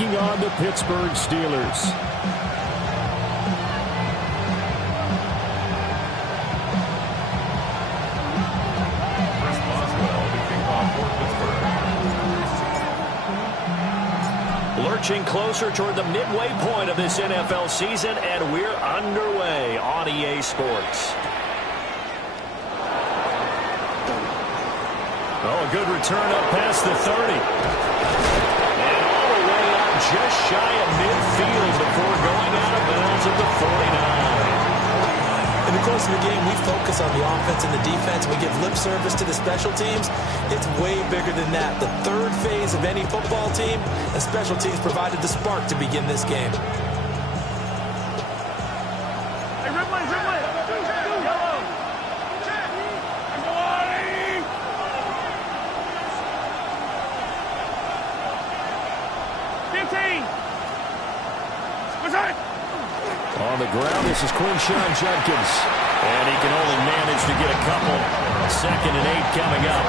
taking on the Pittsburgh Steelers. Lurching closer toward the midway point of this NFL season, and we're underway on EA Sports. Oh, a good return up past the 30. And all the way up just shy of midfield before going out of bounds at the 49. In the course of the game, we focus on the offense and the defense. We give lip service to the special teams. It's way bigger than that. The third phase of any football team, and special teams provided the spark to begin this game. On the ground, this is Quinshon Judkins. And he can only manage to get a couple. 2nd and 8 coming up.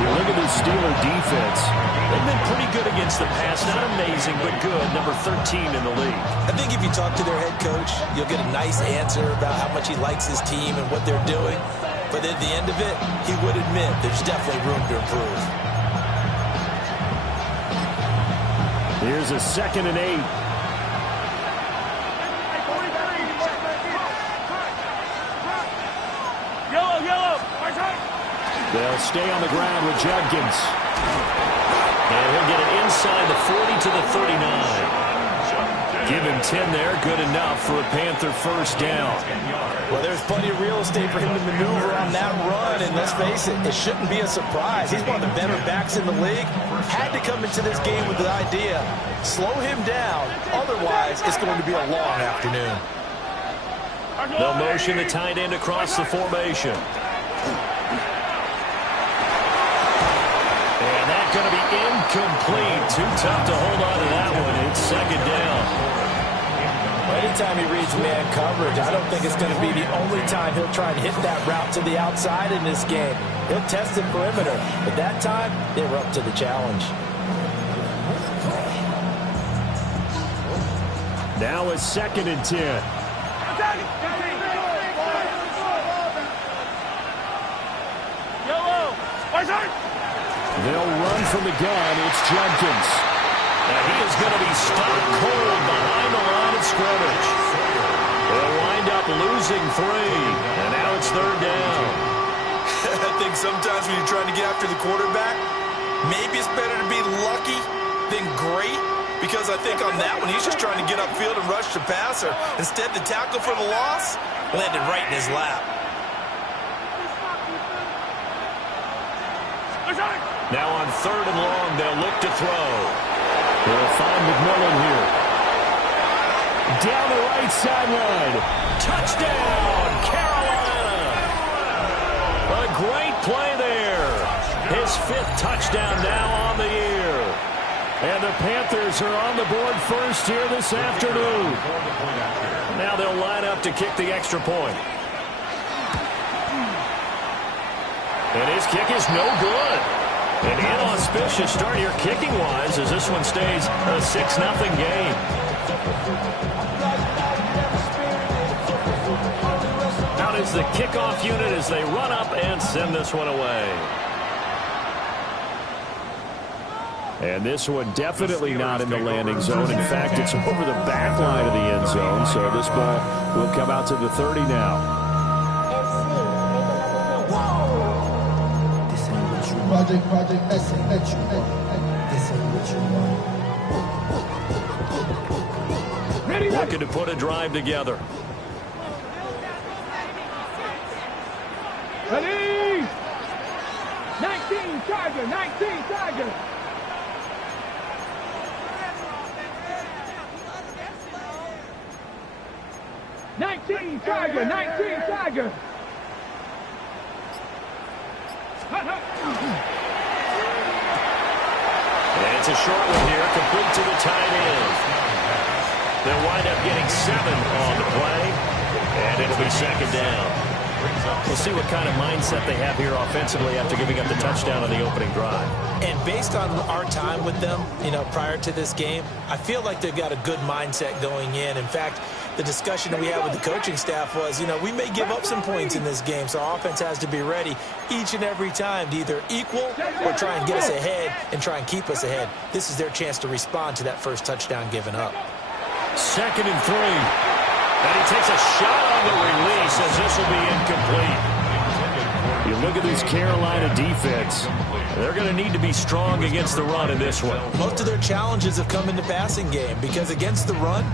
You look at the Steeler defense. They've been pretty good against the pass. Not amazing, but good. Number 13 in the league. I think if you talk to their head coach, you'll get a nice answer about how much he likes his team and what they're doing. But at the end of it, he would admit there's definitely room to improve. Here's a 2nd and 8. They'll stay on the ground with Judkins. And he'll get it inside the 40 to the 39. Give him 10 there. Good enough for a Panther first down. Well, there's plenty of real estate for him to maneuver on that run. And let's face it, it shouldn't be a surprise. He's one of the better backs in the league. Had to come into this game with the idea, slow him down. Otherwise, it's going to be a long afternoon. They'll motion the tight end across the formation. Going to be incomplete. Too tough to hold on to that one. It's 2nd down. Anytime he reads man coverage, I don't think it's going to be the only time he'll try and hit that route to the outside in this game. He'll test the perimeter, but that time they were up to the challenge. Now it's 2nd and 10. They'll run from the gun. It's Judkins. And he is going to be stuck cold behind the line of scrimmage. They'll wind up losing 3. And now it's 3rd down. I think sometimes when you're trying to get after the quarterback, maybe it's better to be lucky than great. Because I think on that one, he's just trying to get upfield and rush the passer. Instead, the tackle for the loss landed right in his lap. Now on 3rd and long, they'll look to throw. They'll find McMillan here. Down the right sideline. Touchdown, Carolina. A great play there. His 5th touchdown now on the year. And the Panthers are on the board first here this afternoon. Now they'll line up to kick the extra point. And his kick is no good. An inauspicious start here kicking-wise as this one stays a 6-0 game. Out is the kickoff unit as they run up and send this one away. And this one definitely not in the landing zone. In fact, it's over the back line of the end zone. So this ball will come out to the 30 now. Project, this ain't what you want. Looking to put a drive together. Ready? 19 Tiger, 19 Tiger. '19 Tiger, 19 Tiger. And it's a short one here, complete to the tight end. They'll wind up getting 7 on the play, and it'll be 2nd down. We'll see what kind of mindset they have here offensively after giving up the touchdown on the opening drive. And based on our time with them, prior to this game, I feel like they've got a good mindset going in. In fact, the discussion that we had with the coaching staff was, we may give up some points in this game, so our offense has to be ready each and every time to either equal or try and get us ahead and try and keep us ahead. This is their chance to respond to that first touchdown given up. 2nd and 3. And he takes a shot on the release as this will be incomplete. You look at this Carolina defense. They're going to need to be strong against the run in this one. Most of their challenges have come in the passing game because against the run,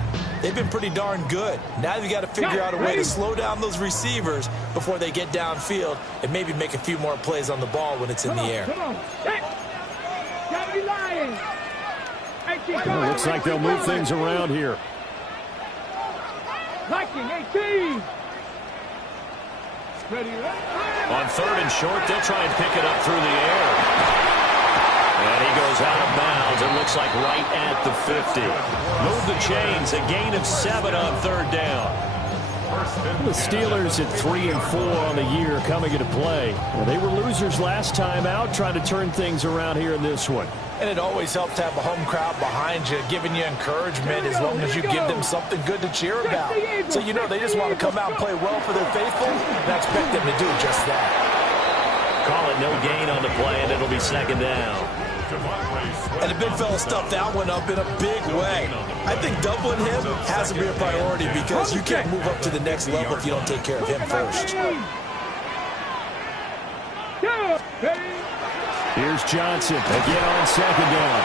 they've been pretty darn good. Now you've got to figure out a way to slow down those receivers before they get downfield and maybe make a few more plays on the ball when it's in the air. Well, looks like they'll move things around here. 18. On 3rd and short, they'll try and pick it up through the air. And he goes out of bounds. It looks like right at the 50. Move the chains. A gain of 7 on 3rd down. The Steelers at 3-4 on the year coming into play. Well, they were losers last time out, trying to turn things around here in this one. And it always helps to have a home crowd behind you, giving you encouragement as long as you give them something good to cheer about. So they just want to come out and play well for their faithful, and I expect them to do just that. Call it no gain on the play, and it'll be 2nd down. And the big fella stuffed that one up in a big way. I think doubling him has to be a priority because you can't move up to the next level if you don't take care of him first. Here's Johnson again on 2nd down.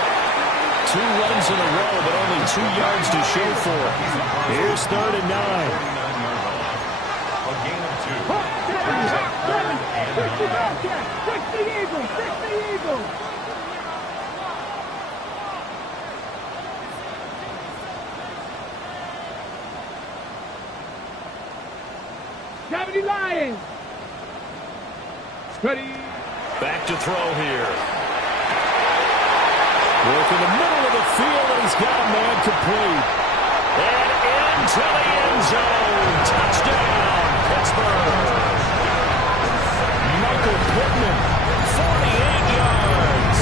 2 runs in a row, but only 2 yards to show for it. Here's 3rd and 9. A gain of 2. 60 Eagles. 60 Eagles. Lions. Ready. Back to throw here. Work in the middle of the field, and he's got a man complete. And into the end zone. Touchdown, Pittsburgh. Michael Pittman, 48 yards.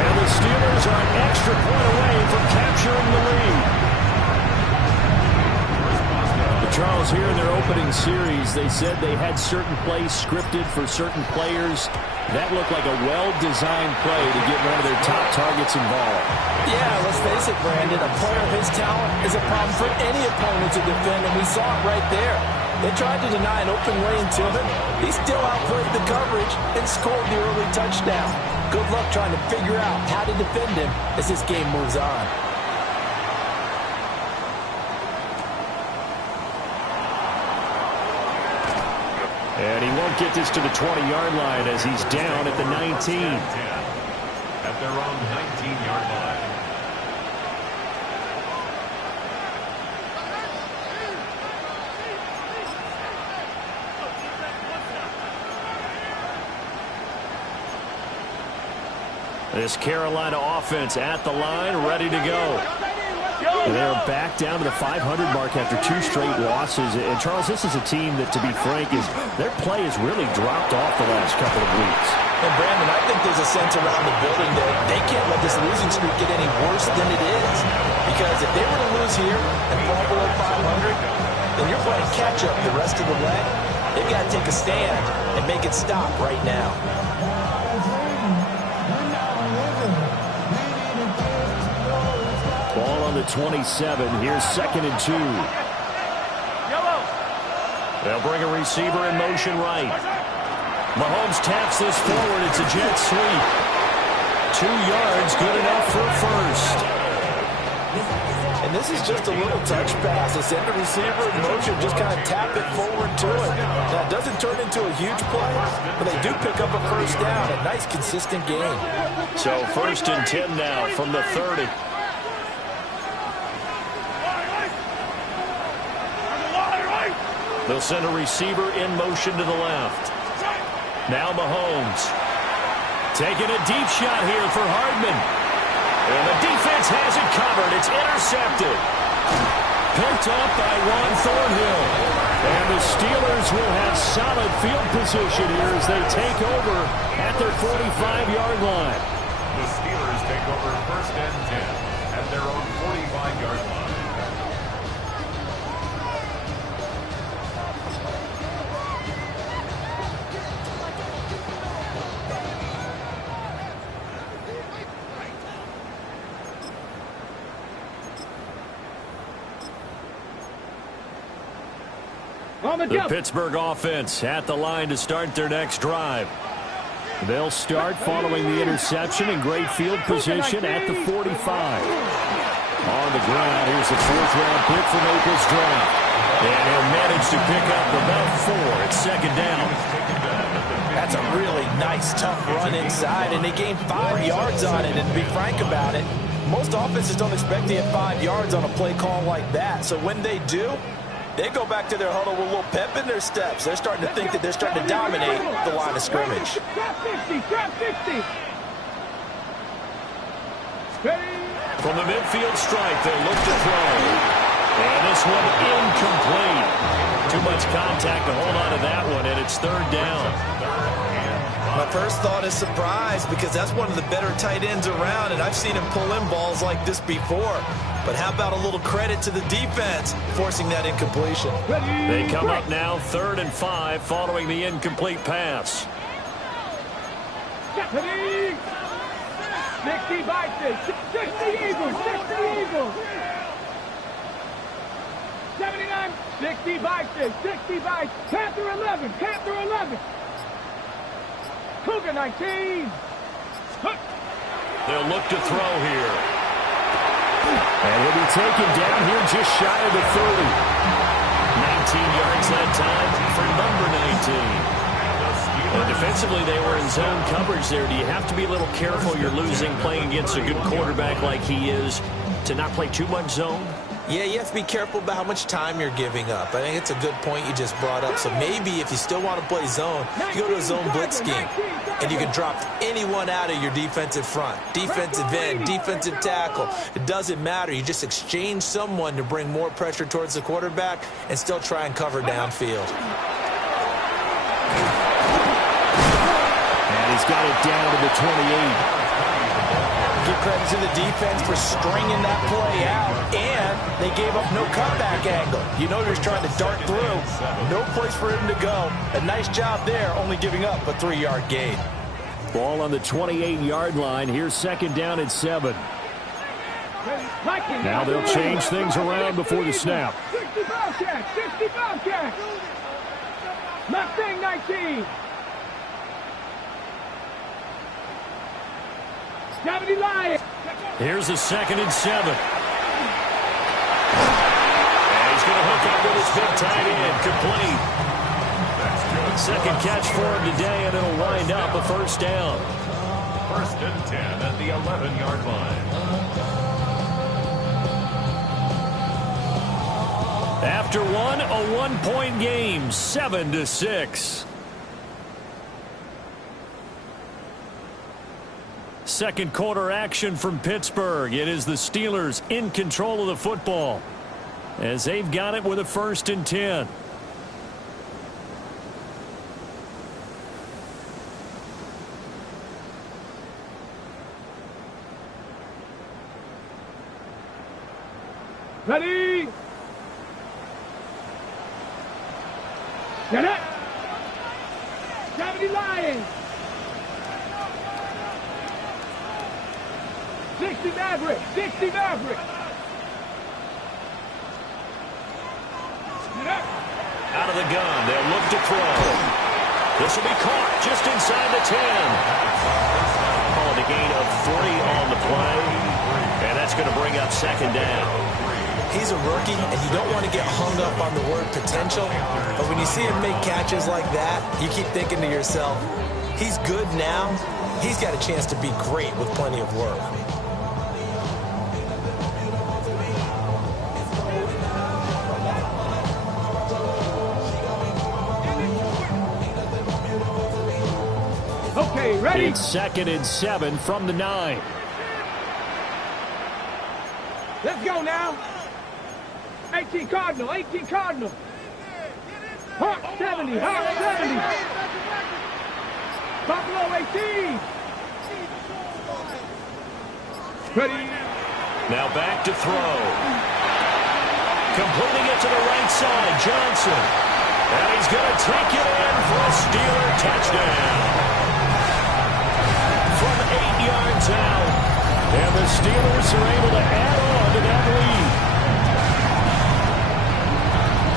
And the Steelers are an extra point away from capturing the lead. Charles, here in their opening series, they said they had certain plays scripted for certain players. That looked like a well-designed play to get one of their top targets involved. Yeah, let's face it, Brandon. A player of his talent is a problem for any opponent to defend, and we saw it right there. They tried to deny an open lane to him. He still outplayed the coverage and scored the early touchdown. Good luck trying to figure out how to defend him as this game moves on. And he won't get this to the 20-yard line as he's down at the 19. At their own 19-yard line. This Carolina offense at the line, ready to go. They're back down to the 500 mark after 2 straight losses. And, Charles, this is a team that, to be frank, their play has really dropped off the last couple of weeks. And, Brandon, I think there's a sense around the building that they can't let this losing streak get any worse than it is. Because if they were to lose here and fall below 500, then you're playing catch-up the rest of the way. They've got to take a stand and make it stop right now. Ball on the 27. Here's 2nd and 2. They'll bring a receiver in motion right. Mahomes taps this forward. It's a jet sweep. 2 yards, good enough for a first. And this is just a little touch pass. They send the receiver in motion, just kind of tap it forward to it. Now, it doesn't turn into a huge play, but they do pick up a first down. A nice, consistent game. So 1st and 10 now from the 30. They'll send a receiver in motion to the left. Now Mahomes. Taking a deep shot here for Hardman. And the defense has it covered. It's intercepted. Picked up by Juan Thornhill. And the Steelers will have solid field position here as they take over at their 45-yard line. The Steelers take over 1st and 10 at their own 45-yard line. The Pittsburgh offense at the line to start their next drive. They'll start following the interception in great field position at the 45. On the ground, here's the 4th-round pick from April's draft. And he'll manage to pick up about 4 at 2nd down. That's a really nice, tough run inside, and they gained 5 yards on it. And to be frank about it, most offenses don't expect to get 5 yards on a play call like that. So when they do, they go back to their huddle with a little pep in their steps. They're starting to think that they're starting to dominate the line of scrimmage. From the midfield stripe, they look to throw. And this one incomplete. Too much contact to hold on to that one, and it's 3rd down. My first thought is surprise, because that's one of the better tight ends around, and I've seen him pull in balls like this before. But how about a little credit to the defense forcing that incompletion? They come up now 3rd and 5 following the incomplete pass. 60 Vikings, 60 Eagles, 60 Eagles. 79, 60 Vikings, 60 Vikings. Panther 11, Panther 11. Cougar 19. They'll look to throw here. And he'll be taken down here just shy of the 30. 19 yards that time for number 19. And defensively, they were in zone coverage there. Do you have to be a little careful? You're losing playing against a good quarterback like he is to not play too much zone? Yeah, you have to be careful about how much time you're giving up. I think it's a good point you just brought up. So maybe if you still want to play zone, you go to a zone blitz scheme. And you can drop anyone out of your defensive front. Defensive end, defensive tackle. It doesn't matter. You just exchange someone to bring more pressure towards the quarterback and still try and cover downfield. And he's got it down to the 28. Give credit to the defense for stringing that play out, and they gave up no cutback angle. You know they're trying to dart through. No place for him to go. A nice job there, only giving up a 3-yard gain. Ball on the 28-yard line. Here's 2nd down and 7. Now they'll change things around before the snap. 60 Bobcats, 60 Bobcats. Mustang 19. 70 Lions. Here's a 2nd and 7. And he's going to hook up with his big tight end, complete. 2nd catch for him today, and it'll wind up a 1st down. 1st and 10 at the 11-yard line. After one, a 1-point game, 7-6. Second quarter action from Pittsburgh. It is the Steelers in control of the football as they've got it with a 1st and 10. Ready? Get it. 70 Lions. 60 Mavericks, 60 Mavericks. Out of the gun, they'll look to throw. This will be caught just inside the 10. Calling a gain of 3 on the play. And that's going to bring up 2nd down. He's a rookie, and you don't want to get hung up on the word potential. But when you see him make catches like that, you keep thinking to yourself, he's good now. He's got a chance to be great with plenty of work. Okay, ready? It's 2nd and 7 from the 9. Let's go now. 18 Cardinal, 18 Cardinal. Hawk 70, Hawk 70. Buffalo 18. Ready. Now back to throw. Completing it to the right side, Johnson. And he's going to take it in for a Steeler touchdown. From 8 yards out. And the Steelers are able to add on to that lead.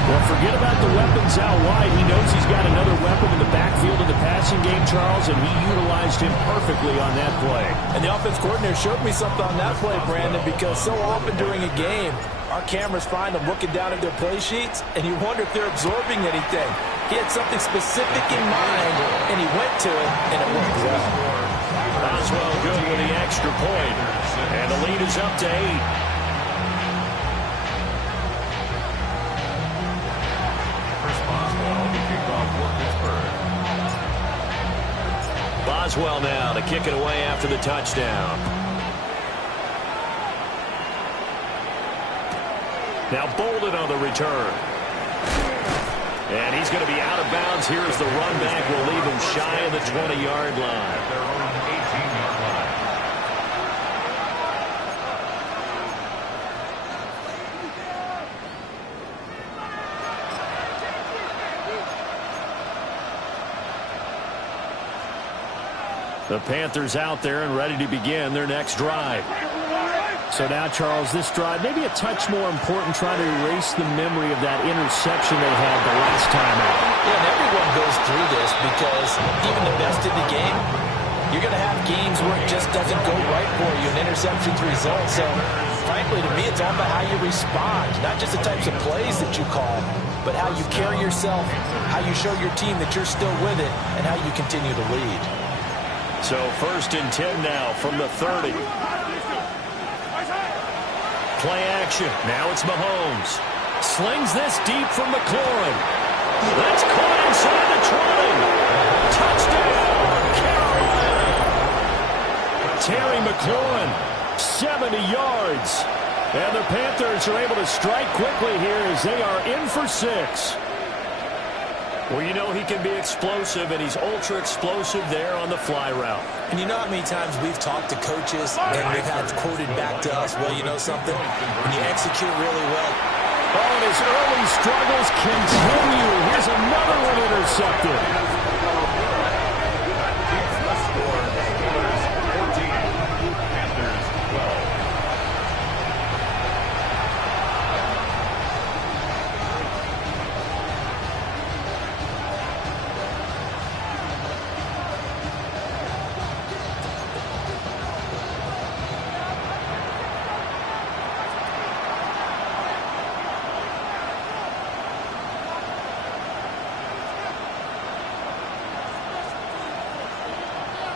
Well, forget about the weapons out wide. He knows he's got another weapon in the backfield in the passing game, Charles, and he utilized him perfectly on that play. And the offense coordinator showed me something on that play, Brandon, because so often during a game, our cameras find them looking down at their play sheets, and you wonder if they're absorbing anything. He had something specific in mind, and he went to it, and it worked well. Boswell good with the extra point, and the lead is up to 8. Boswell now to kick it away after the touchdown. Now Bolden on the return. And he's going to be out of bounds here as the run back will leave him shy of the 20-yard line. Their own 18-yard line. The Panthers out there and ready to begin their next drive. So now, Charles, this drive maybe a touch more important, trying to erase the memory of that interception they had the last time out. Yeah, and everyone goes through this because even the best in the game, you're going to have games where it just doesn't go right for you and interceptions result. So, frankly, to me, it's all about how you respond, not just the types of plays that you call, but how you carry yourself, how you show your team that you're still with it, and how you continue to lead. So 1st and 10 now from the 30. Play action. Now it's Mahomes. Slings this deep from McLaurin. That's caught inside the 20. Touchdown, Carolina. Terry McLaurin, 70 yards. And the Panthers are able to strike quickly here as they are in for 6. Well, you know he can be explosive, and he's ultra-explosive there on the fly route. And you know how many times we've talked to coaches and we've had quoted back to us, well, you know something? When you execute really well. Oh, and his early struggles continue. Here's another one intercepted. The score, Steelers 14, Panthers 12.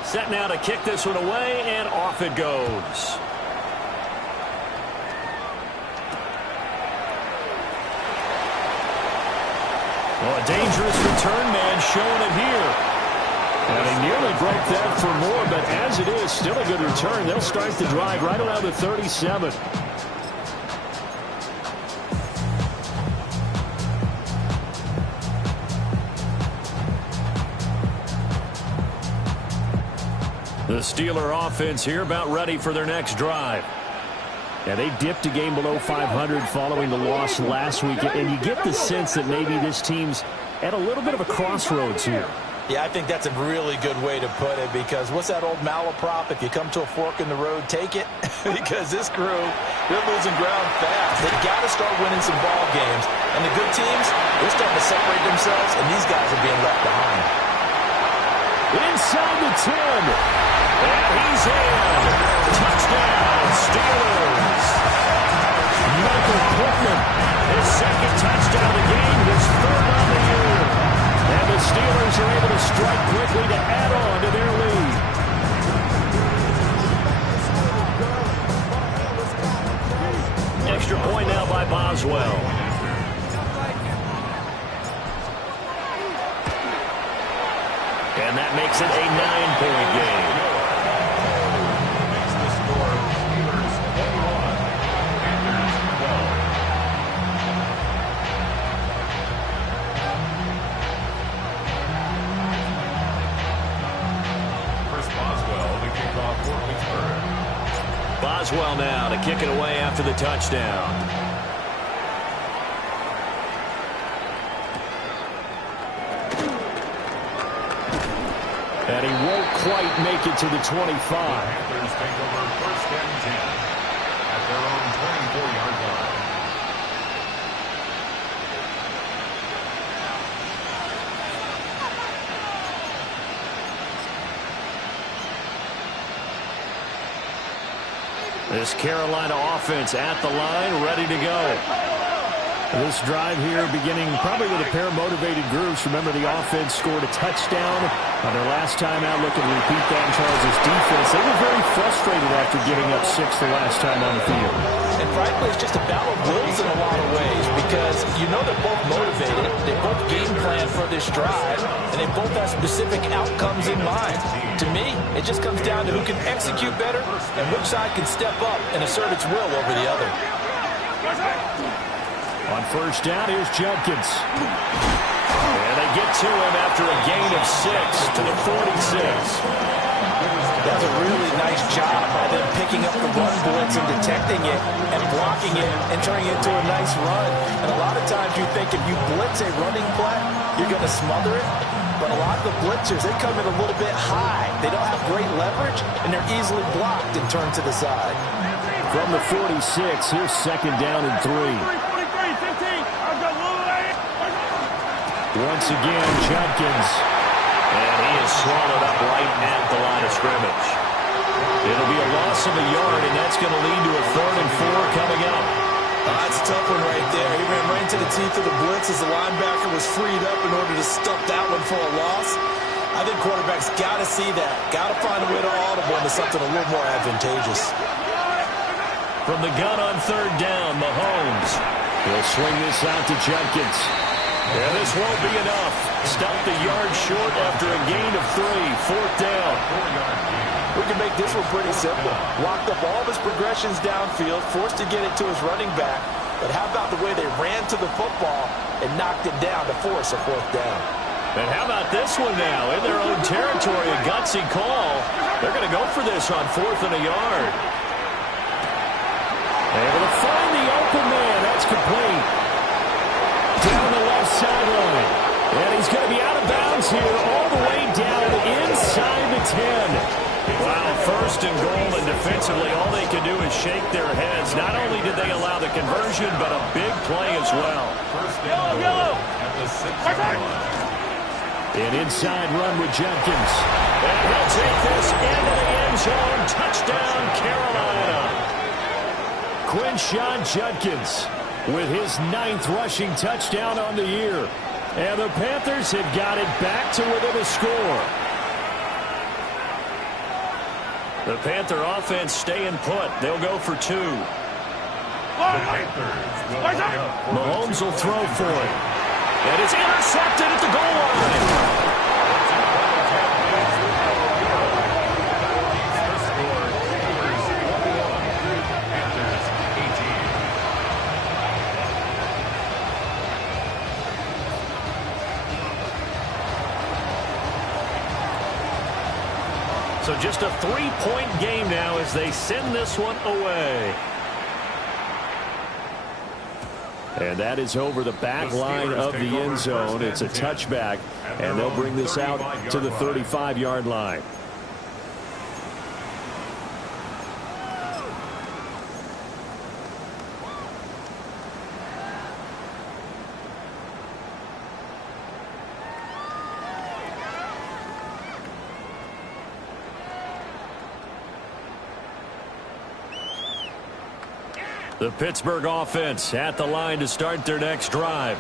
Set now to kick this one away, and off it goes. Well, a dangerous return man showing it here. And he nearly broke that for more, but as it is, still a good return. They'll start the drive right around the 37. The Steeler offense here about ready for their next drive. Yeah, they dipped a game below 500 following the loss last week, and you get the sense that maybe this team's at a little bit of a crossroads here. Yeah, I think that's a really good way to put it because what's that old malaprop? If you come to a fork in the road, take it. Because this crew, they're losing ground fast. They've got to start winning some ball games. And the good teams, they're starting to separate themselves, and these guys are being left behind. Inside the 10. And he's in. Touchdown, Steelers. Michael Pittman, his second touchdown of the game, his third on the year. And the Steelers are able to strike quickly to add on to their lead. Extra point now by Boswell. And that makes it a 9-point game. Makes the score Steelers 21, Panthers 12. Chris Boswell to kick off for Pittsburgh. does well now to kick it away after the touchdown. And he won't quite make it to the 25. The Panthers take over 1st and 10 at their own 24-yard line. This Carolina offense at the line, ready to go. This drive here beginning probably with a pair of motivated groups. Remember, the offense scored a touchdown on their last time out. Looking to repeat that in Charles' defense. They were very frustrated after giving up 6 the last time on the field. And frankly, it's just a battle of wills in a lot of ways because you know they're both motivated. They both game plan for this drive, and they both have specific outcomes in mind. To me, it just comes down to who can execute better and which side can step up and assert its will over the other. On 1st down, here's Judkins. And they get to him after a gain of 6 to the 46. That's a really nice job by them picking up the run blitz and detecting it and blocking it and turning it into a nice run. And a lot of times you think if you blitz a running play, you're going to smother it. But a lot of the blitzers, they come in a little bit high. They don't have great leverage, and they're easily blocked and turned to the side. From the 46, here's 2nd down and 3. Once again, Judkins. And he is swallowed up right at the line of scrimmage. It'll be a loss of a yard, and that's going to lead to a 3rd and 4 coming up. That's a tough one right there. He ran right into the teeth of the blitz as the linebacker was freed up in order to stuff that one for a loss. I think quarterbacks got to see that. Got to find a way to audible into something a little more advantageous. From the gun on 3rd down, Mahomes. He'll swing this out to Judkins. And this won't be enough. Stopped the yard short after a gain of 3. 4th down. We can make this one pretty simple. Locked up all of his progressions downfield, forced to get it to his running back. But how about the way they ran to the football and knocked it down to force a 4th down? And how about this one now? In their own territory, a gutsy call. They're going to go for this on 4th and a yard. Able to find the open man. That's complete. Down the left sideline. And he's going to be out of bounds here all the way down inside the 10. Wow, 1st and goal, and defensively all they can do is shake their heads. Not only did they allow the conversion, but a big play as well. 1st and goal at the 6-yard line. An inside run with Judkins. And he'll take this into the end zone. Touchdown, Carolina. Quinshon Judkins with his 9th rushing touchdown on the year. And the Panthers have got it back to within a score. The Panther offense staying put. They'll go for 2. Mahomes will throw for it. And it's intercepted at the goal line. So just a 3-point game now as they send this one away. And that is over the back line of the end zone. It's a touchback, and they'll bring this out to the 35-yard line. The Pittsburgh offense at the line to start their next drive.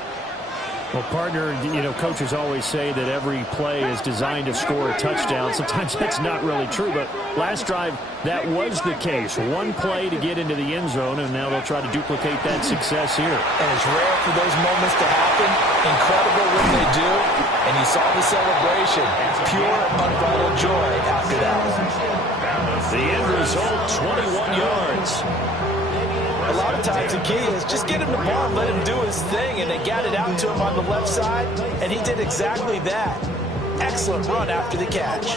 Well, partner, you know, coaches always say that every play is designed to score a touchdown. Sometimes that's not really true, but last drive, that was the case. One play to get into the end zone, and now they'll try to duplicate that success here. And it's rare for those moments to happen. Incredible when they do. And you saw the celebration. Pure, unbridled joy after that. The end result, 21 yards. A lot of times the key is just get him the ball and let him do his thing, and they got it out to him on the left side, and he did exactly that. Excellent run after the catch.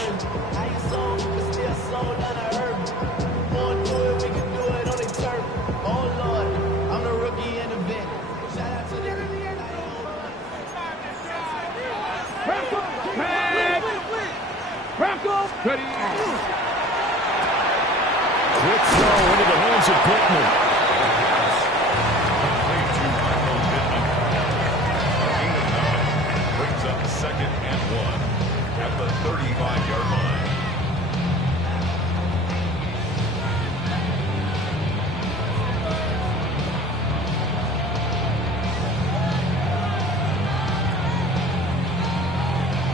Ready. Quick throw into the hands of Pittman. Complete to Michael Pittman. A gain of 9 brings up 2nd and 1 at the 35-yard line.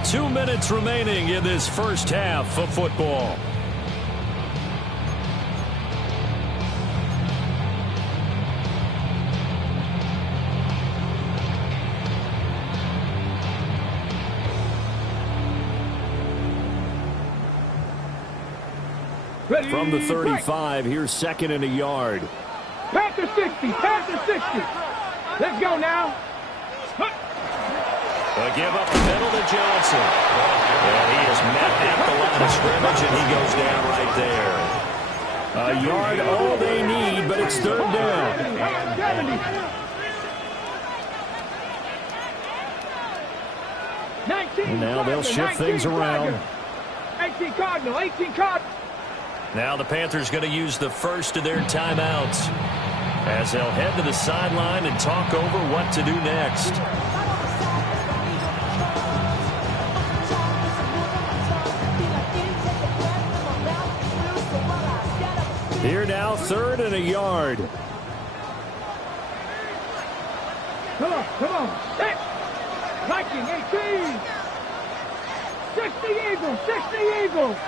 Two minutes remaining in this first half of football. Ready. From the 35, here's 2nd and a yard. Panther 60. Panther 60. Let's go now. A give up the middle to Johnson. And he is met at the line of scrimmage, and he goes down right there. A yard, all they need, but it's 3rd down. 70. 19. And now they'll shift things around. 18 Cardinal. 18 Cardinal. Now the Panthers going to use the first of their timeouts as they'll head to the sideline and talk over what to do next. Here now, 3rd and a yard. Come on, come on. Set. Viking 18. 60 Eagles, 60 Eagles.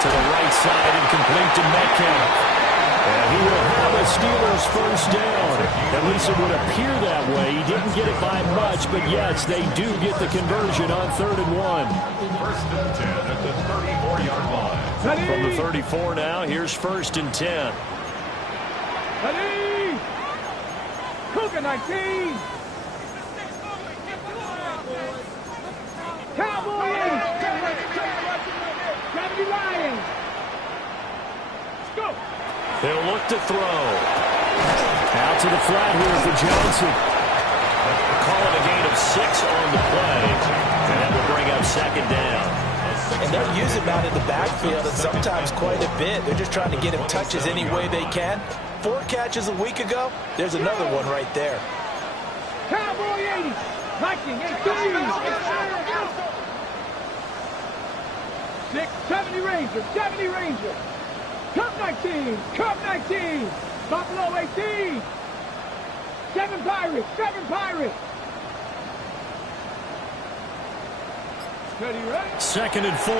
To the right side and complete to Metcalf. And he will have a Steelers first down. At least it would appear that way. He didn't get it by much, but yes, they do get the conversion on 3rd and 1. 1st and 10 at the 34-yard line. Ready. From the 34 now, here's 1st and 10. Ready. Cougar 19. Cowboys. 70 Lions. Go. They'll look to throw. Out to the flat here for Johnson. Call it a gain of 6 on the play. And that will bring up 2nd down. And they'll use him out in the backfield, and sometimes quite a bit. They're just trying to get him touches any way they can. 4 catches a week ago. There's another one right there. Cowboy 80. Viking 18. 70 Ranger. 70 Ranger. Cup 19. Cup 19. Buffalo 18. 7 Pirates. 7 Pirates. Ready, right? 2nd and 4.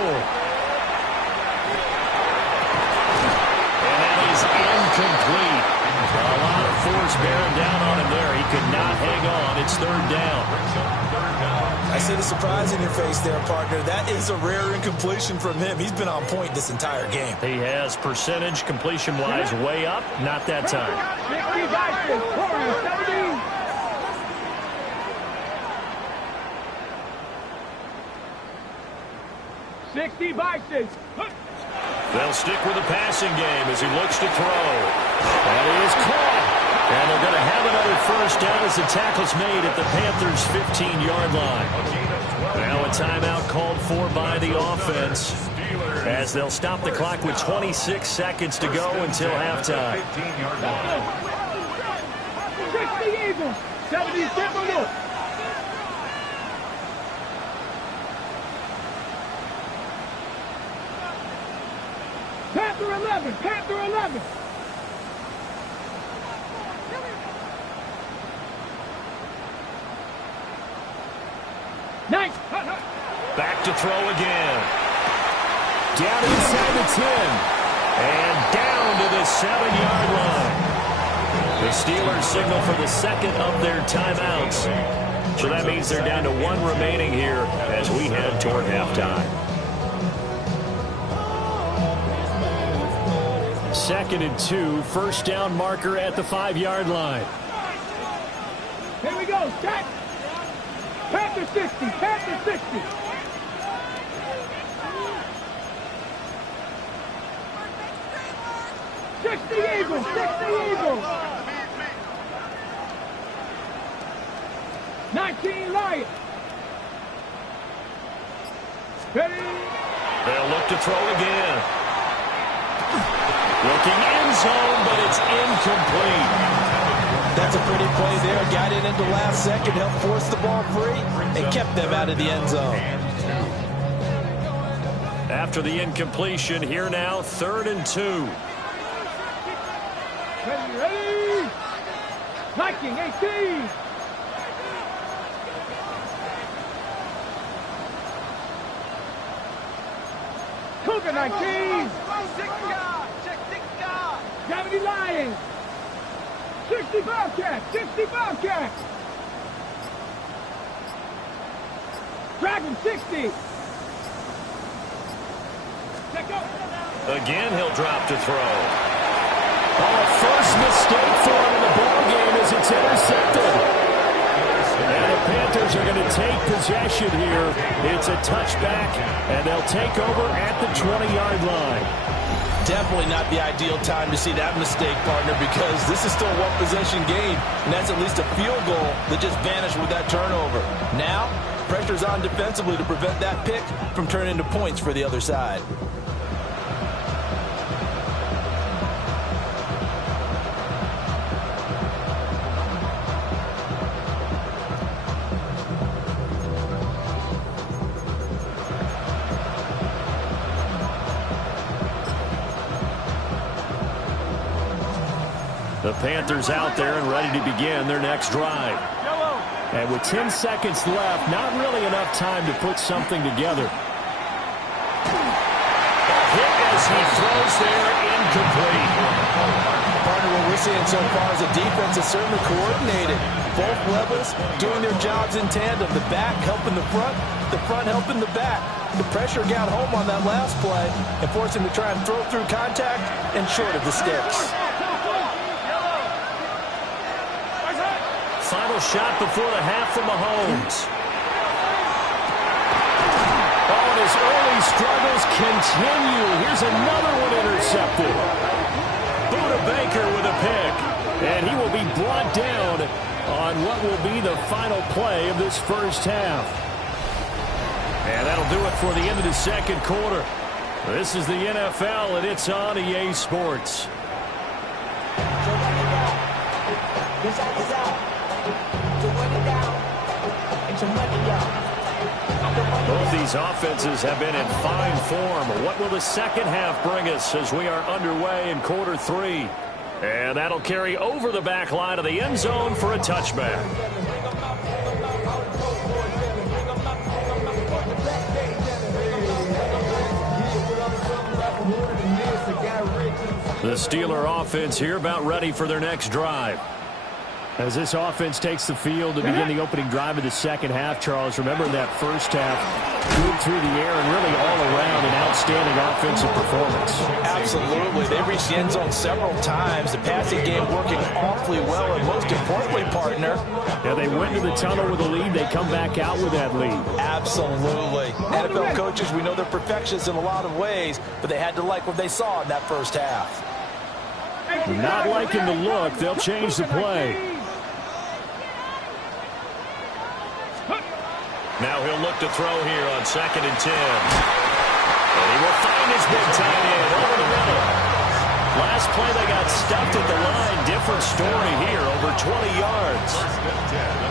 And that is incomplete. A lot of force bearing down on him there. He could not hang on. It's 3rd down. I see the surprise in your face there, partner. That is a rare incompletion from him. He's been on point this entire game. He has percentage completion-wise way up. Not that time. 60 Vikings. Warriors 17. $60 Bisons. They'll stick with the passing game as he looks to throw. And he is caught. And they're going to have another first down as the tackle's made at the Panthers' 15-yard line. Now a timeout called for by the offense as they'll stop the clock with 26 seconds to go until halftime. 15-yard line. 60 Eagles. 70 Timberwolves. Panther 11. Panther 11. Nice. Back to throw again. Down inside the 10. And down to the 7-yard line. The Steelers signal for the 2nd of their timeouts. So that means they're down to 1 remaining here as we head toward halftime. 2nd and 2, first down marker at the 5-yard line. Here we go. Set. Panther 60. Panther 60. Eagles. 60 Eagles. 19 Lions. Ready? They'll look to throw again. Looking end zone, but it's incomplete. That's a pretty play there. Got it into last second, helped force the ball free, and kept them out of the end zone. After the incompletion, here now, 3rd and 2. Ready? Viking 18. Cougar 19. 70 Lions. 60 Bobcats. 60 Bobcats. Dragon 60. Check out. Again, he'll drop to throw. Oh, first mistake for him in the ballgame as it's intercepted. And the Panthers are going to take possession here. It's a touchback, and they'll take over at the 20-yard line. Definitely not the ideal time to see that mistake, partner, because this is still a one-possession game, and that's at least a field goal that just vanished with that turnover. Now, pressure's on defensively to prevent that pick from turning into points for the other side. The Panthers out there and ready to begin their next drive. And with 10 seconds left, not really enough time to put something together. Hit as he throws there, incomplete. Partner, what we're seeing so far is the defense is certainly coordinated. Both levels doing their jobs in tandem. The back helping the front helping the back. The pressure got home on that last play and forced him to try and throw through contact and short of the sticks. Final shot before the half from Mahomes. Oh, and his early struggles continue. Here's another one intercepted. Buda Baker with a pick. And he will be brought down on what will be the final play of this first half. And that'll do it for the end of the second quarter. This is the NFL, and it's on EA Sports. Both these offenses have been in fine form. What will the second half bring us as we are underway in quarter 3? And that'll carry over the back line of the end zone for a touchback. The Steeler offense here about ready for their next drive. As this offense takes the field to begin the opening drive of the second half, Charles, remember in that first half, good through the air and really all around an outstanding offensive performance. Absolutely. They reached the end zone several times. The passing game working awfully well, and most importantly, partner. Yeah, they went to the tunnel with a lead. They come back out with that lead. Absolutely. NFL coaches, we know they're perfectionists in a lot of ways, but they had to like what they saw in that first half. Not liking the look. They'll change the play. Now he'll look to throw here on 2nd and 10. And he will find his big tight end over the middle. Last play they got stuffed at the line. Different story here, over 20 yards.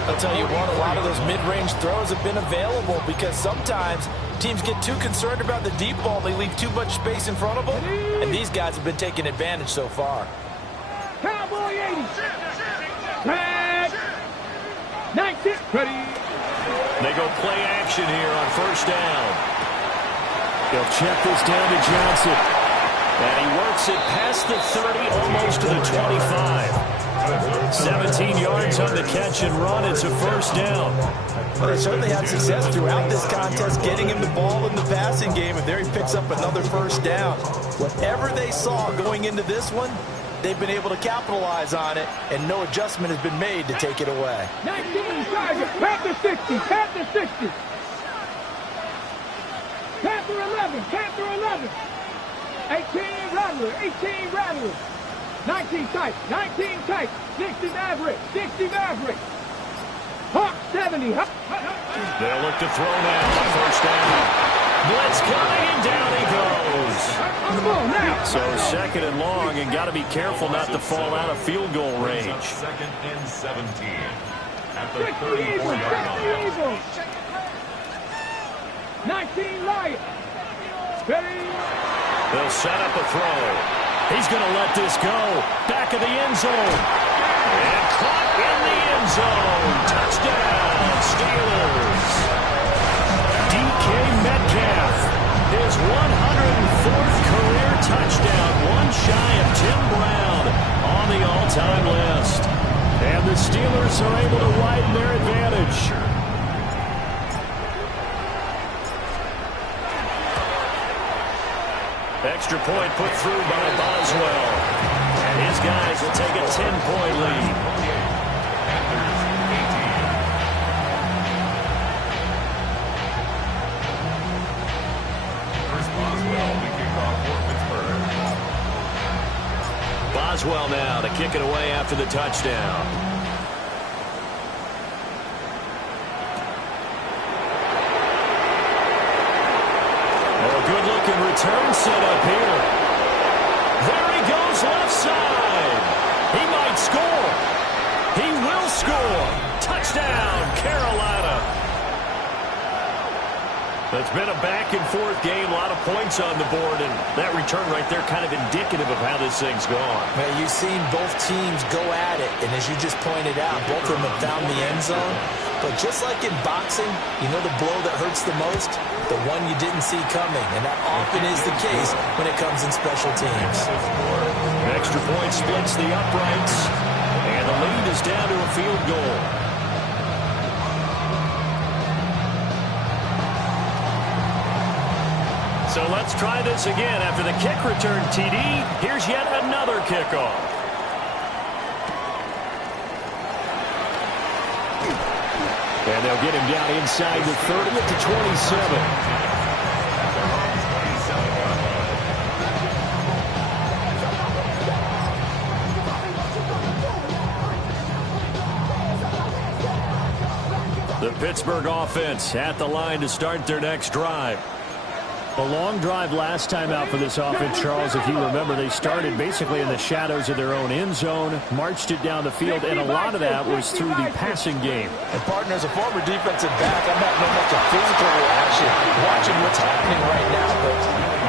I'll tell you what, a lot of those mid-range throws have been available because sometimes teams get too concerned about the deep ball. They leave too much space in front of them, and these guys have been taking advantage so far. Cowboy 80. Tag. 19. Ready. They go play action here on first down. They'll check this down to Johnson. And he works it past the 30, almost to the 25. 17 yards on the catch and run. It's a first down. Well, they certainly had success throughout this contest, getting him the ball in the passing game, and there he picks up another first down. Whatever they saw going into this one, they've been able to capitalize on it, and no adjustment has been made to take it away. 19 target. Panther 60. Panther 60. Panther 11. Panther 11. 18 Rattler. 18 Rattler. 19 tight. 19 tight. 60 Maverick. 60 Maverick. Hawk. 70. They'll look to throw now on first down. Blitz coming, and down he goes. Come on now. So second and long, and got to be careful not to fall out of field goal range. Second and 17 at the 60 Eagles. 34-yard 60 line. Eagles. 19 Lions. Ready. They'll set up a throw. He's going to let this go. Back of the end zone. And caught in the end zone. Touchdown, Steelers. DK Metcalf, his 104th career touchdown, one shy of Tim Brown on the all-time list. And the Steelers are able to widen their advantage. Extra point put through by Boswell. And his guys will take a 10-point lead. Panthers 18. Chris Boswell, the kickoff for Pittsburgh. Boswell now to kick it away after the touchdown. Good-looking return set up here. There he goes left side. He might score. He will score. Touchdown, Carolina. It's been a back-and-forth game, a lot of points on the board, and that return right there kind of indicative of how this thing's gone. Man, you've seen both teams go at it, and as you just pointed out, both of them have found the end zone. But just like in boxing, you know the blow that hurts the most? The one you didn't see coming, and that often is the case when it comes in special teams. An extra point splits the uprights, and the lead is down to a field goal. So let's try this again. After the kick return TD, here's yet another kickoff. And they'll get him down inside the 30 at the 27. The Pittsburgh offense at the line to start their next drive. A long drive last time out for this offense, Charles. If you remember, they started basically in the shadows of their own end zone, marched it down the field, and a lot of that was through the passing game. And, partner, as a former defensive back, I'm not knowing much of physical reaction watching what's happening right now. But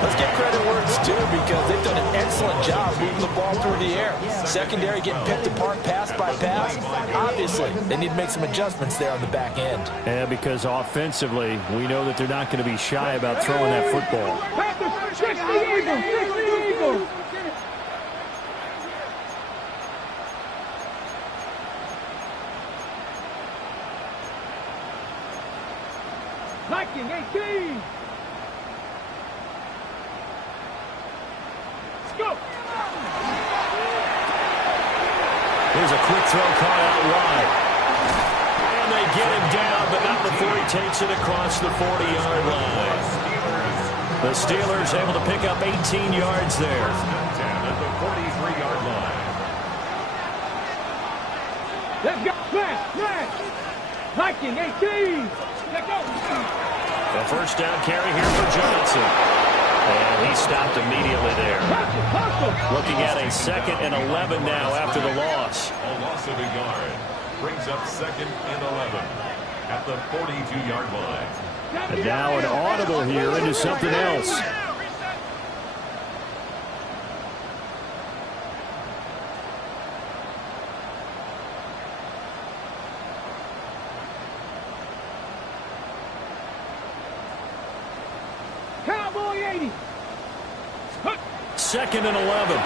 let's give credit where it's due because they've done an excellent job moving the ball through the air. Secondary getting picked apart pass by pass. Obviously, they need to make some adjustments there on the back end. And because offensively, we know that they're not going to be shy about throwing that football. Panthers, 60 Eagles, 60 Eagles. Viking, 18. Let's go. Here's a quick throw caught out wide. And they get him down, but not before he takes it across the 40-yard line. The Steelers able to pick up 18 yards there. 10 at the 43-yard line. Let's go. Smash, smash. Viking, 18. Let's go. A first down carry here for Johnson. And he stopped immediately there. Hustle, hustle. Looking at a 2nd and 11 now after the loss. A loss of a yard brings up 2nd and 11 at the 42-yard line. And now an audible here into something else. Cowboy 80. 2nd and 11. Oh,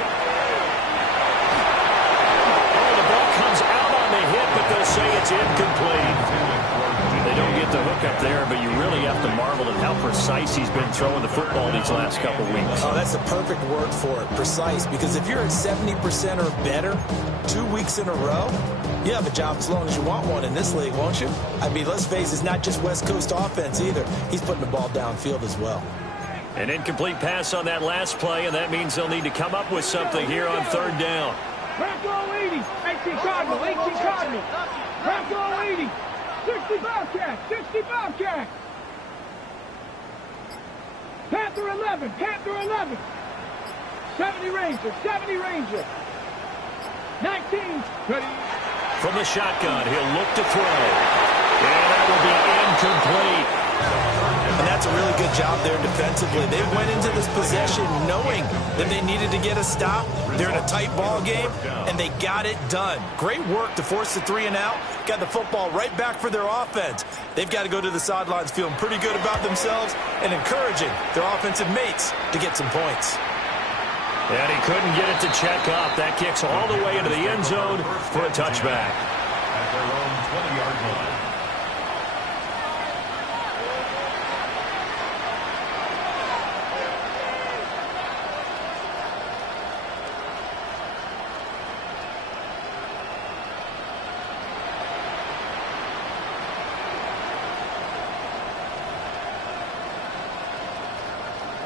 the ball comes out on the hit, but they'll say it's incomplete. They don't get the hook up there, but you really have to marvel at how precise he's been throwing the football these last couple weeks. Oh, that's the perfect word for it, precise, because if you're at 70% or better 2 weeks in a row, you have a job as long as you want one in this league, won't you? I mean, let's face it, it's not just West Coast offense either. He's putting the ball downfield as well. An incomplete pass on that last play, and that means they'll need to come up with something here on 3rd down. Bronco 80. 18 Cardinal, 18 Cardinal. Bronco 80. 60 Bobcat, 60 Bobcat. Panther 11, Panther 11. 70 Ranger, 70 Ranger. 19, ready. From the shotgun, he'll look to throw. And that will be incomplete. And that's a really good job there defensively. They went into this possession knowing that they needed to get a stop. They're in a tight ball game, and they got it done. Great work to force the 3 and out. Got the football right back for their offense. They've got to go to the sidelines feeling pretty good about themselves and encouraging their offensive mates to get some points. And he couldn't get it to check up. That kicks all the way into the end zone for a touchback. At their own 20-yard line.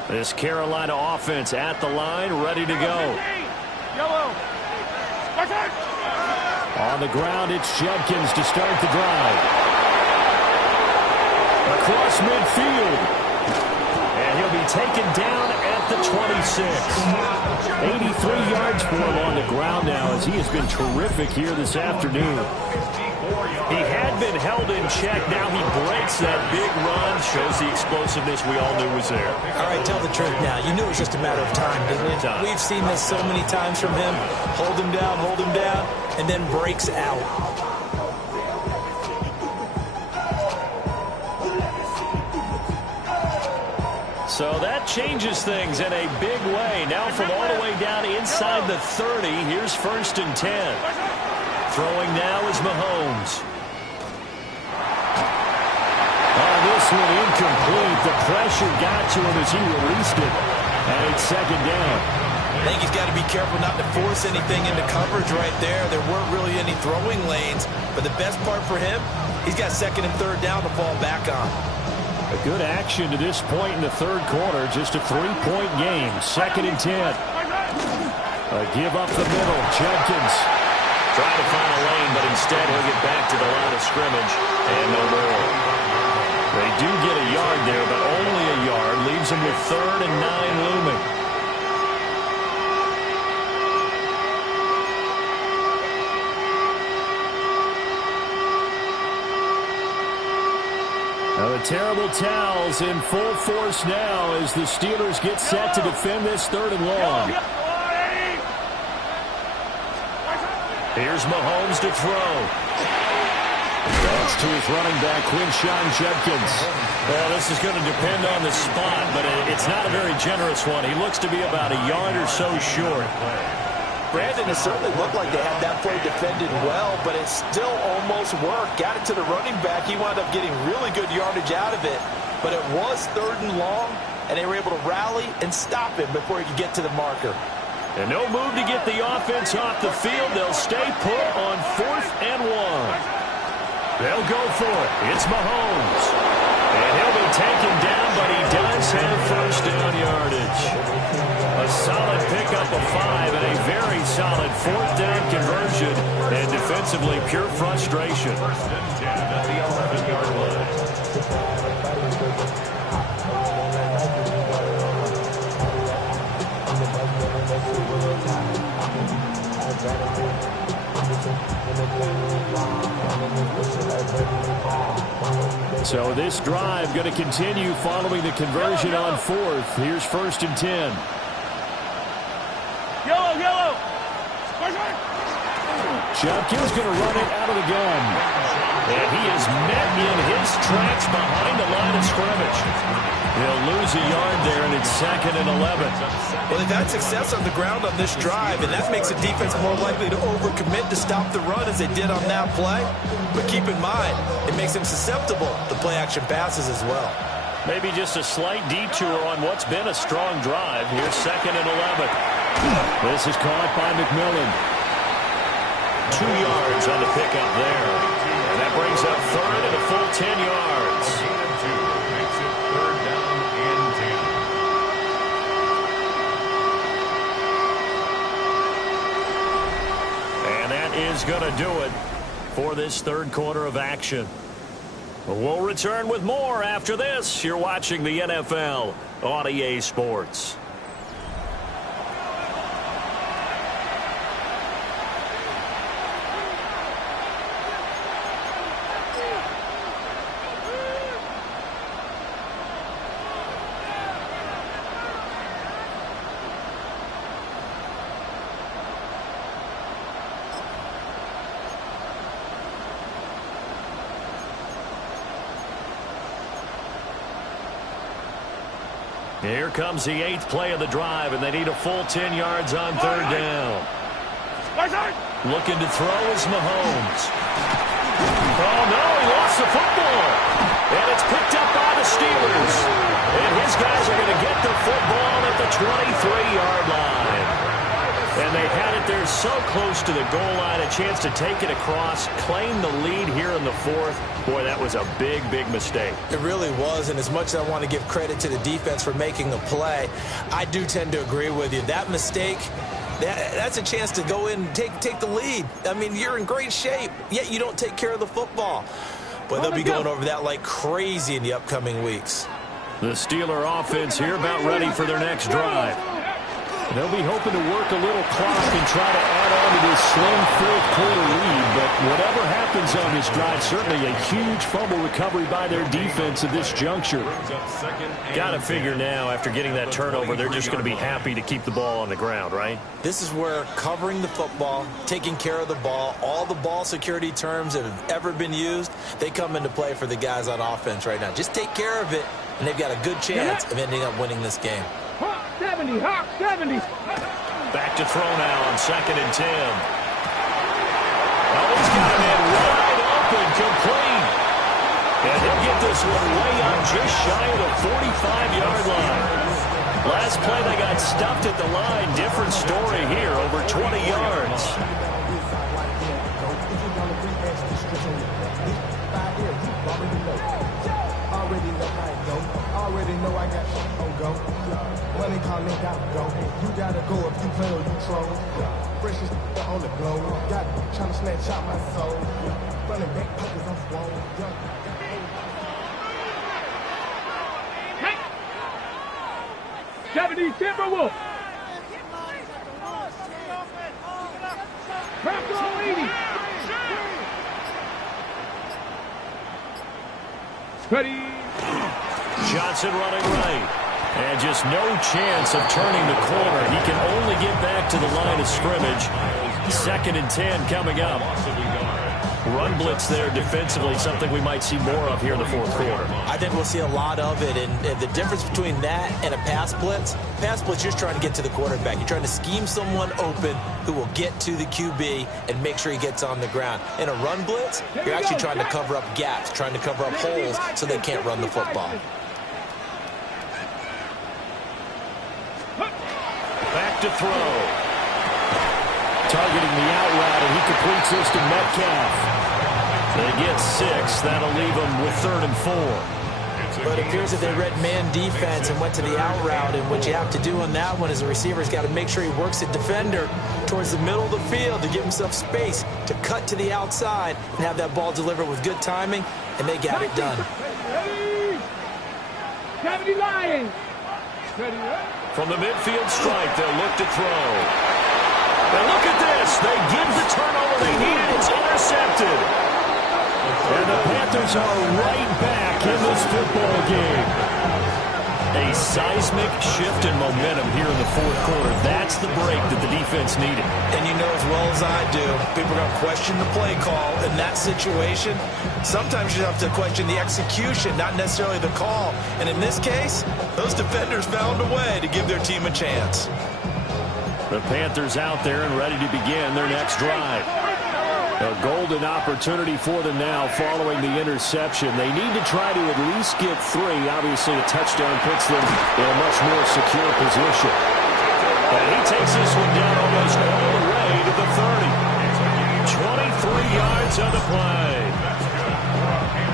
This Carolina offense at the line, ready to go. Yellow. On the ground, it's Judkins to start the drive. Across midfield. And he'll be taken down at the 26. 83 yards for him on the ground now as he has been terrific here this afternoon. He had been held in check. Now he breaks that big run. Shows the explosiveness we all knew was there. All right, tell the truth now. You knew it was just a matter of time, didn't you? We've seen this so many times from him. Hold him down, and then breaks out. So that changes things in a big way. Now from all the way down inside the 30, here's 1st and 10. Throwing now is Mahomes. Oh, this one incomplete. The pressure got to him as he released it. And it's 2nd down. I think he's got to be careful not to force anything into coverage right there. There weren't really any throwing lanes. But the best part for him, he's got 2nd and 3rd down to fall back on. A good action to this point in the 3rd quarter. Just a 3-point game. 2nd and 10. A give up the middle. Judkins trying to find a lane, but instead he'll get back to the line of scrimmage and no more. They do get a yard there, but only a yard. Leaves them with 3rd and 9 looming. Now the terrible towels in full force now as the Steelers get set to defend this 3rd and long. Here's Mahomes to throw. That's to his running back, Quinshon Judkins. Well, this is going to depend on the spot, but it's not a very generous one. He looks to be about a yard or so short. Brandon, it certainly looked like they had that play defended well, but it still almost worked. Got it to the running back. He wound up getting really good yardage out of it, but it was 3rd and long, and they were able to rally and stop him before he could get to the marker. And no move to get the offense off the field. They'll stay put on 4th and 1. They'll go for it. It's Mahomes. And he'll be taken down, but he does have 1st down yardage. A solid pickup of 5 and a very solid 4th down conversion. And defensively, pure frustration. 1st and 10 at the 11-yard line. So this drive going to continue following the conversion on 4th. Here's 1st and 10. Yellow. Judkins going to run it out of the gun. And he is met in his tracks behind the line of scrimmage. He'll lose a yard there, and it's 2nd and 11. Well, they've had success on the ground on this drive, and that makes the defense more likely to overcommit to stop the run as they did on that play. But keep in mind, it makes them susceptible to play-action passes as well. Maybe just a slight detour on what's been a strong drive. Here's 2nd and 11. This is caught by McMillan. 2 yards on the pickup there. And that brings up 3rd and a full 10 yards. Makes it 3rd down and 10. And that is going to do it for this 3rd quarter of action. We'll return with more after this. You're watching the NFL on EA Sports. Here comes the 8th play of the drive, and they need a full 10 yards on 3rd down. Looking to throw is Mahomes. Oh, no, he lost the football. And it's picked up by the Steelers. And his guys are going to get the football at the 23-yard line. And they had it there so close to the goal line, a chance to take it across, claim the lead here in the 4th. Boy, that was a big, big mistake. It really was, and as much as I want to give credit to the defense for making the play, I do tend to agree with you. That mistake, that's a chance to go in and take the lead. I mean, you're in great shape, yet you don't take care of the football. But they'll be going over that like crazy in the upcoming weeks. The Steeler offense here about ready for their next drive. They'll be hoping to work a little clock and try to add on to this slim 4th quarter lead. But whatever happens on this drive, certainly a huge fumble recovery by their defense at this juncture. Got to figure now, after getting that turnover, they're just going to be happy to keep the ball on the ground, right? This is where covering the football, taking care of the ball, all the ball security terms that have ever been used, they come into play for the guys on offense right now. Just take care of it, and they've got a good chance of ending up winning this game. Hawk 70, Hawk 70. Back to throw now on 2nd and 10. Oh, he's got him in wide open, complete. And he'll get this one way up just shy of the 45-yard line. Last play, they got stuffed at the line. Different story here, over 20 yards. Already know I got on go. Money calling, gotta go. You gotta go if you play or you troll. Fresh is on the glow. Got trying to snatch out my soul. Running back pockets, I'm swollen. Hey! 70 Timberwolf. Craft all 80. Ready. Johnson running right. And just no chance of turning the corner. He can only get back to the line of scrimmage. 2nd and 10 coming up. Run blitz there defensively, something we might see more of here in the 4th quarter. I think we'll see a lot of it, and the difference between that and a pass blitz, you're just trying to get to the quarterback. You're trying to scheme someone open who will get to the QB and make sure he gets on the ground. In a run blitz, you're actually trying to cover up gaps, trying to cover up holes so they can't run the football. Back to throw. Targeting the out route, and he completes this to Metcalf. They get 6. That'll leave them with 3rd and 4. But it appears that they read man defense and went to the out route, and what you have to do on that one is the receiver's got to make sure he works the defender towards the middle of the field to give himself space to cut to the outside and have that ball delivered with good timing, and they got it done. 70 Lions. From the midfield stripe, they'll look to throw. And look at this. They get the turnover they needed. It's intercepted. And the Panthers are right back in this football game. A seismic shift in momentum here in the 4th quarter. That's the break that the defense needed. And you know as well as I do, people are going to question the play call in that situation. Sometimes you have to question the execution, not necessarily the call. And in this case, those defenders found a way to give their team a chance. The Panthers out there and ready to begin their next drive. A golden opportunity for them now following the interception. They need to try to at least get 3. Obviously, a touchdown puts them in a much more secure position. And he takes this one down almost all the way to the 30. 23 yards on the play.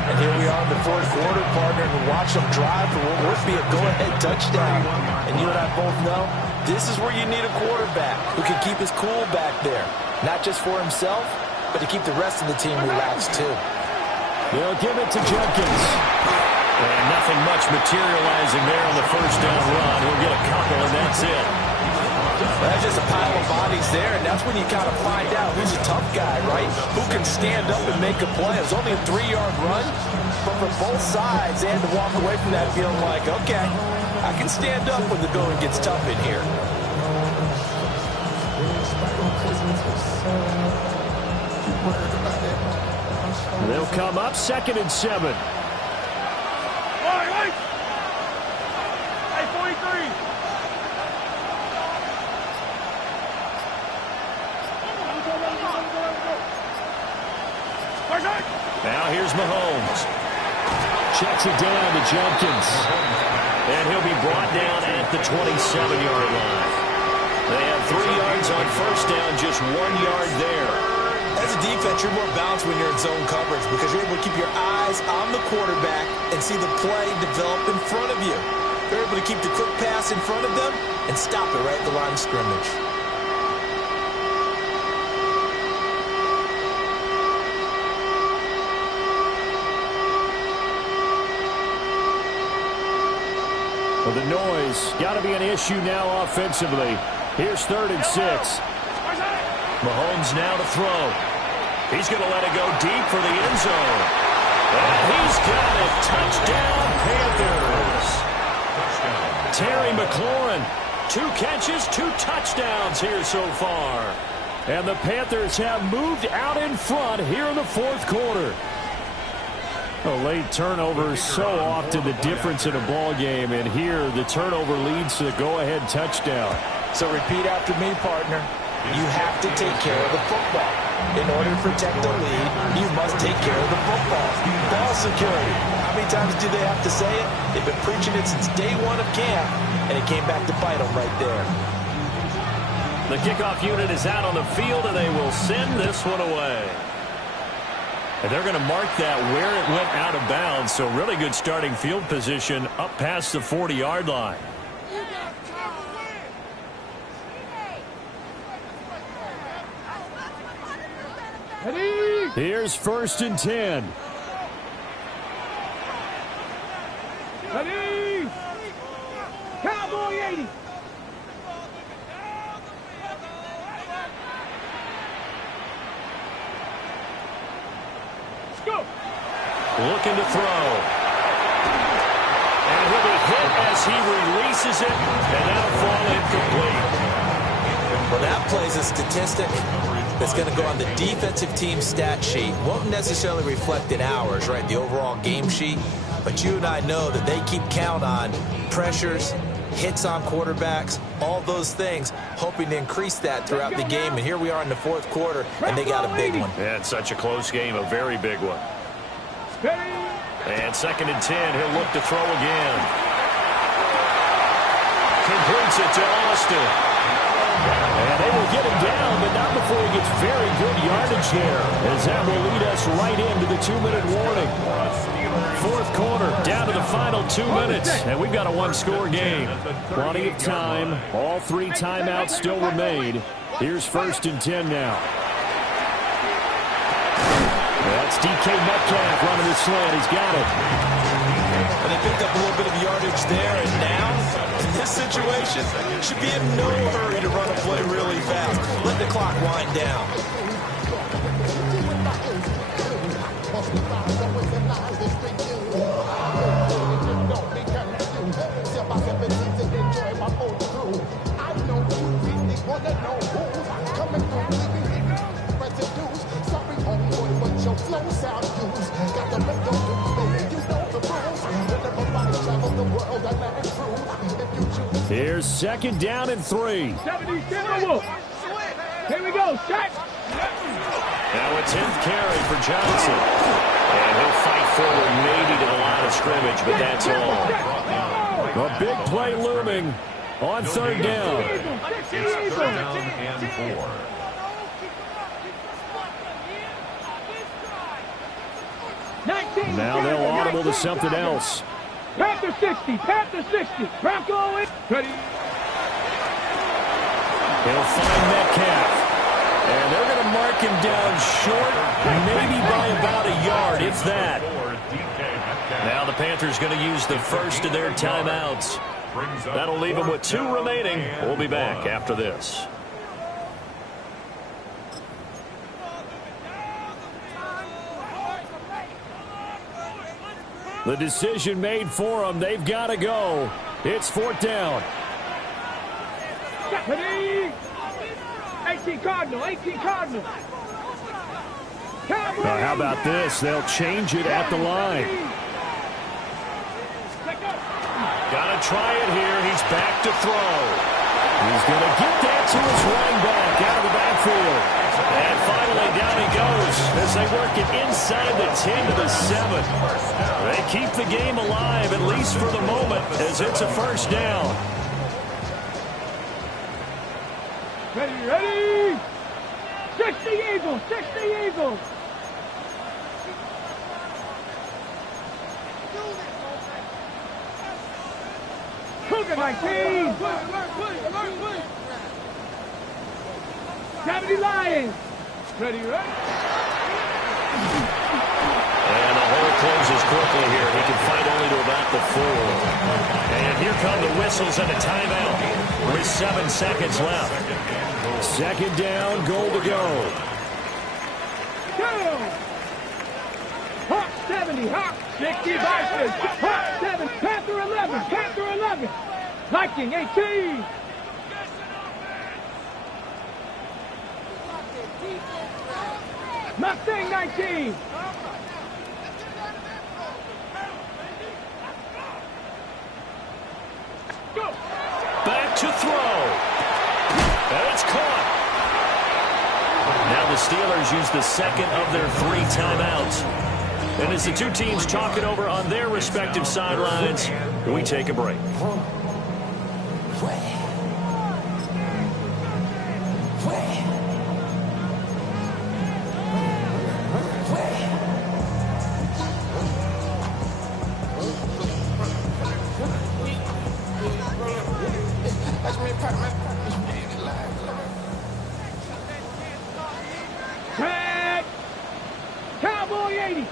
And here we are in the 4th quarter, partner, and watch them drive for what would be a go-ahead touchdown. And you and I both know this is where you need a quarterback who can keep his cool back there, not just for himself, but to keep the rest of the team relaxed too. They'll give it to Jenkins. And nothing much materializing there on the first down run. He'll get a couple, and that's it. That's just a pile of bodies there, and that's when you kind of find out who's a tough guy, right? Who can stand up and make a play. It was only a 3-yard run, but for both sides, they had to walk away from that feeling like, okay, I can stand up when the going gets tough in here. They'll come up 2nd and 7. Hey, 43. Now here's Mahomes. Checks it down to Jenkins. And he'll be brought down at the 27-yard line. They have 3 yards on first down, just 1 yard there. As a defense, you're more balanced when you're in zone coverage because you're able to keep your eyes on the quarterback and see the play develop in front of you. You're able to keep the quick pass in front of them and stop it right at the line of scrimmage. Well, the noise got to be an issue now offensively. Here's 3rd and 6. Mahomes now to throw. He's going to let it go deep for the end zone. And he's got it. Touchdown, Panthers. Terry McLaurin, 2 catches, 2 touchdowns here so far. And the Panthers have moved out in front here in the 4th quarter. A late turnover is so often the difference in a ball game, and here the turnover leads to the go-ahead touchdown. So repeat after me, partner. You have to take care of the football. In order to protect the lead, you must take care of the football. Ball security. How many times do they have to say it? They've been preaching it since day 1 of camp, and it came back to bite them right there. The kickoff unit is out on the field, and they will send this one away. And they're going to mark that where it went out of bounds, so really good starting field position up past the 40-yard line. Here's 1st and 10. Ready? Cowboy 80. Let's go. Looking to throw. And he'll be hit as he releases it, and that'll fall incomplete. Well, that plays a statistic that's going to go on the defensive team stat sheet. Won't necessarily reflect in ours, right, the overall game sheet. But you and I know that they keep count on pressures, hits on quarterbacks, all those things, hoping to increase that throughout the game. And here we are in the 4th quarter, and they got a big one. Yeah, it's such a close game, a very big one. And 2nd and 10, he'll look to throw again. Completes it to Austin. And they will get him down, but not before he gets very good yardage there, as that will lead us right into the 2-minute warning. 4th quarter, down to the final 2 minutes, and we've got a 1-score game. Plenty of time. All 3 timeouts still remain. Here's 1st and 10 now. That's DK Metcalf running the slant. He's got it. And they picked up a little bit of yardage there, and now, in this situation, should be in no hurry to run a play really fast. Let the clock wind down. Here's 2nd down and 3. 70 Timberwolves. Here we go. Shot. Now a 10th carry for Johnson. And he'll fight forward maybe to the line of scrimmage, but that's all. A big play looming on 3rd down. It's 3rd down and 4. Now they'll audible to something else. Panther 60. Panther 60. Bronco in. Ready. He'll find Metcalf. And they're going to mark mark him down short, maybe by about a yard, if that. Now the Panthers going to use the first of their timeouts. That'll leave them with 2 remaining. We'll be back after this. The decision made for them. They've got to go. It's 4th down. 18 Cardinal, 18 Cardinal. Now, how about this? They'll change it at the line. Got to try it here. He's back to throw. He's going to get that to his running back out of the backfield. And finally, down he goes as they work it inside the 10 to the 7. They keep the game alive, at least for the moment, as it's a 1st down. Ready, ready. 60 Eagles, 60 Eagles. Cougar 19. 70 Lions. Ready, ready. And the hole closes quickly here. He can fight only to about the 4. And here come the whistles and a timeout with 7 seconds left. 2nd down, goal to go. Go. Hawk 70, Hawk 60, Vikings. Hawk 7, Panther 11, Panther 11. Viking 18. Mustang 19. Go. Back to throw. And it's caught. Now the Steelers use the 2nd of their 3 timeouts. And as the 2 teams talk it over on their respective sidelines, we take a break. Tag. Cowboy 80.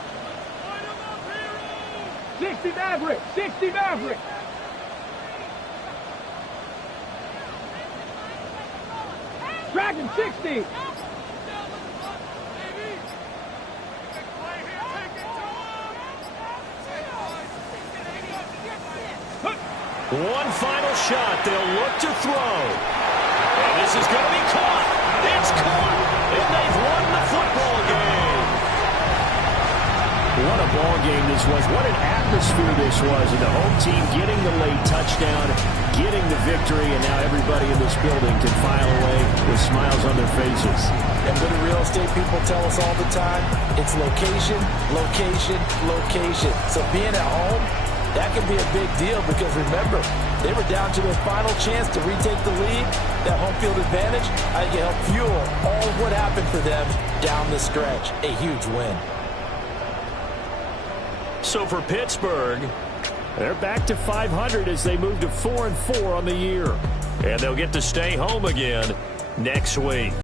60 Maverick, 60 Maverick. Dragon 60. One final shot. They'll look to throw. And this is going to be caught. It's caught. And they've won the football game. What a ball game this was. What an atmosphere this was. And the home team getting the late touchdown, getting the victory, and now everybody in this building can file away with smiles on their faces. And what do real estate people tell us all the time? It's location, location, location. So being at home, that can be a big deal because remember, they were down to their final chance to retake the lead. That home field advantage, I think it helped fuel all what happened for them down the stretch. A huge win. So for Pittsburgh, They're back to 500 as they move to 4-4 on the year. and they'll get to stay home again next week.